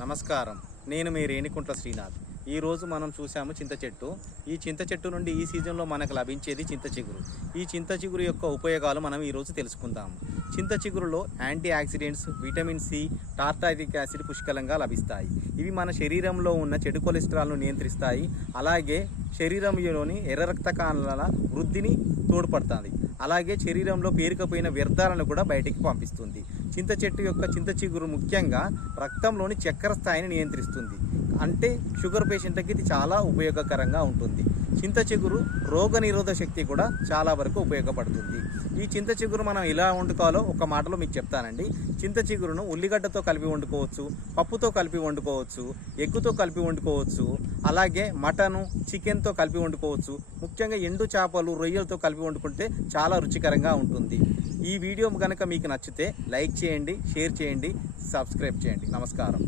నమస్కారం. నేను మీ రేణికుంట్ల శ్రీనాథ్. ఈరోజు మనం చూసాము చింత చెట్టు. ఈ చింత చెట్టు నుండి ఈ సీజన్లో మనకు లభించేది చింత చిగురు. ఈ చింత చిగురు యొక్క ఉపయోగాలు మనం ఈరోజు తెలుసుకుందాము. చింత చిగురులో antioxidants vitamin C tartaric acid పుష్కలంగా లభిస్తాయి. ఇవి మన శరీరంలో ఉన్న చెడు కొలెస్ట్రాల్ను నియంత్రిస్తాయి. అలాగే శరీరంలోని ఎర్ర రక్త కణాల వృద్ధిని తోడ్పడుతుంది అలాగే శరీరంలో పేరుకపోయిన వ్యర్థాలను కూడా బయటికి పంపిస్తుంది. చింత చెట్టు యొక్క చింత చిగురు ముఖ్యంగా రక్తంలోని చక్కెర స్థాయిని నియంత్రిస్తుంది. అంటే షుగర్ పేషెంట్కి ఇది చాలా ఉపయోగకరంగా ఉంటుంది. చింత చిగురు రోగ శక్తి కూడా చాలా వరకు ఉపయోగపడుతుంది. ఈ చింత చిగురు మనం ఎలా వండుకోవాలో ఒక మాటలో మీకు చెప్తానండి. చింత చిగురును ఉల్లిగడ్డతో కలిపి వండుకోవచ్చు పప్పుతో కలిపి వండుకోవచ్చు ఎగ్గుతో కలిపి వండుకోవచ్చు అలాగే మటను చికెన్తో కలిపి వండుకోవచ్చు. ముఖ్యంగా ఎండు చేపలు రొయ్యలతో కలిపి వండుకుంటే చాలా రుచికరంగా ఉంటుంది. ఈ వీడియో కనుక మీకు నచ్చితే లైక్ చేయండి షేర్ చేయండి సబ్స్క్రైబ్ చేయండి. నమస్కారం.